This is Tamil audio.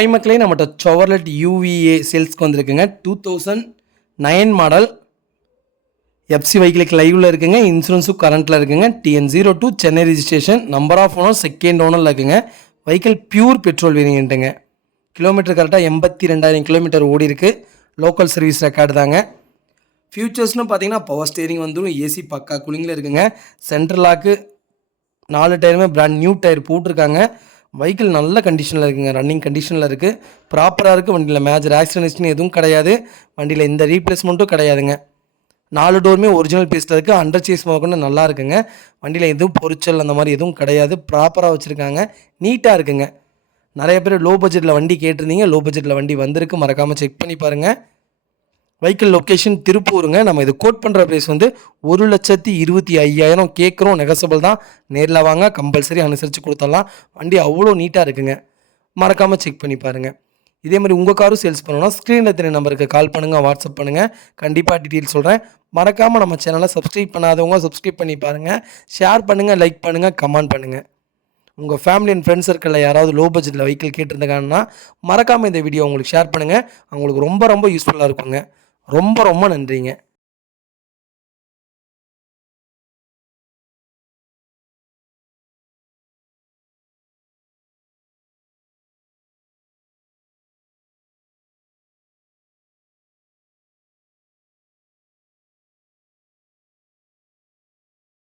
ஹாய் மக்களே, நம்மகிட்ட Chevrolet UVA சேல்ஸ்க்கு வந்திருக்குங்க. 2009 மாடல் எஃப்சி வெஹிக்கிளுக்கு லைவில் இருக்குங்க. இன்சூரன்ஸும் கரண்ட்டில் இருக்குங்க. TN02 Chennai registration. Number of owner second ஓனரில் இருக்குங்க. வெஹிக்கிள் பியூர் பெட்ரோல் வேரியண்ட்டுங்க. கிலோமீட்டர் கரெக்டாக 82,000 கிலோமீட்டர் ஓடி இருக்குது. லோக்கல் சர்வீஸ் ரெக்கார்டு தாங்க. ஃபியூச்சர்ஸ்னு பார்த்தீங்கன்னா பவர் ஸ்டேரிங் வந்துடும். ஏசி பக்கா கூலிங்கில் இருக்குங்க. சென்ட்ரல் லாக்கு 4 டயருமே பிராண்ட் நியூ டயர் போட்டிருக்காங்க. வெஹிக்கிள் நல்ல கண்டிஷனில் இருக்குங்க. ரன்னிங் கண்டிஷனில் இருக்குது. ப்ராப்பராக இருக்குது. வண்டியில் மேஜர் ஆக்சிடென்ட்ஸ்னு எதுவும் கிடையாது. வண்டியில் எந்த ரீப்ளேஸ்மெண்ட்டும் கிடையாதுங்க. 4 டோருமே ஒரிஜினல் பீஸில் இருக்குது. அண்டர் சேஸ் முதற்கொண்டு நல்லா இருக்குங்க. வண்டியில் எதுவும் பொரிச்சல் அந்த மாதிரி எதுவும் கிடையாது. ப்ராப்பராக வச்சுருக்காங்க. நீட்டாக இருக்குங்க. நிறைய பேர் லோ பட்ஜெட்டில் வண்டி கேட்டிருந்தீங்க. லோ பட்ஜெட்டில் வண்டி வந்திருக்கு. மறக்காமல் செக் பண்ணி பாருங்கள். வெஹிக்கிள் லொக்கேஷன் திருப்பூருங்க. நம்ம இது கோட் பண்ணுற ப்ரைஸ் வந்து 1,25,000 கேட்குறோம். நெகசபிள் தான். நேரில் வாங்க, கம்பல்சரி அனுசரித்து கொடுத்துடலாம். வண்டி அவ்வளோ நீட்டாக இருக்குங்க. மறக்காமல் செக் பண்ணி பாருங்கள். இதே மாதிரி உங்கள் காரும் சேல்ஸ் பண்ணணும்னா ஸ்க்ரீனில் தெரிய நம்பருக்கு கால் பண்ணுங்கள், வாட்ஸ்அப் பண்ணுங்கள். கண்டிப்பாக டீட்டெயில் சொல்கிறேன். மறக்காமல் நம்ம சேனலை சப்ஸ்கிரைப் பண்ணாதவங்க சப்ஸ்கிரைப் பண்ணி பாருங்கள். ஷேர் பண்ணுங்கள், லைக் பண்ணுங்கள், கமெண்ட் பண்ணுங்கள். உங்கள் ஃபேமிலி அண்ட் ஃப்ரெண்ட்ஸ் சர்க்கிளில் யாராவது லோ பட்ஜெட்டில் வெஹிக்கிள் கேட்டிருந்தாங்கன்னா மறக்காமல் இந்த வீடியோ உங்களுக்கு ஷேர் பண்ணுங்கள். அவங்களுக்கு ரொம்ப ரொம்ப யூஸ்ஃபுல்லாக இருக்குங்க. ரொம்ப ரொம்ப நன்றிங்க.